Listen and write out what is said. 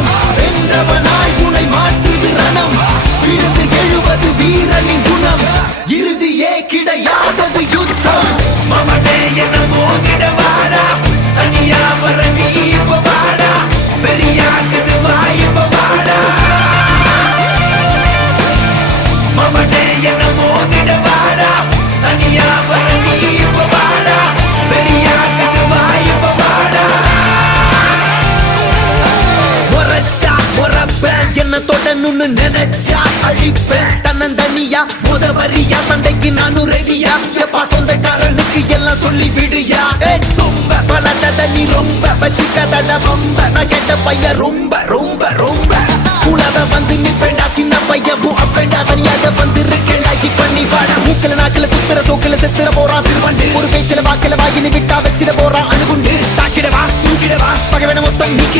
மனம் வென்றவனாய் உனை மாற்றுது ரணம் விழுந்து எழுவது வீரனின் குணம் இறுதியே கிடையாதது யுத்தம் மமனே என மோதிட வாடா தனியா வர நீ இப்ப வாடா பெரியாக்குது வாய்ப்ப வாடா மமனே என மோதிட வாடா தனியா வர நீ இப்ப வாடா பெரியாக்குது வாய்ப்ப வாடா முறைச்சா முறைப்பேன் என்ன தொடணும்னு நினைச்சா அழிப்பேன் தன்னந்தனியா முதவரியா சண்டைக்கு நானும் ரெடியா எப்பா சொந்தக்காரனுக்கு எல்லாம் சொல்லி விடுயா சொம்ப பலட்டத நீ ரொம்ப வச்சுக்கதட ரொம்ப நான் கேட்ட பையன் ரொம்ப ரொம்ப ரொம்ப உலக வந்து நிப்பேண்டா சின்ன பையன் அப்பேண்டா தனியாக வந்து இருக்கேண்டா இப்ப நீ வாடா மூக்கல நாக்கல குத்துற சோக்கல செத்துற போறான் சிறுவண்டு ஒரு பேச்சில வாக்கல வாயின்னு விட்டா வச்சிட போறான் அணுகுண்டு தாக்கிடவா தூக்கிடவா பகவன மொத்தம் நீக்கிட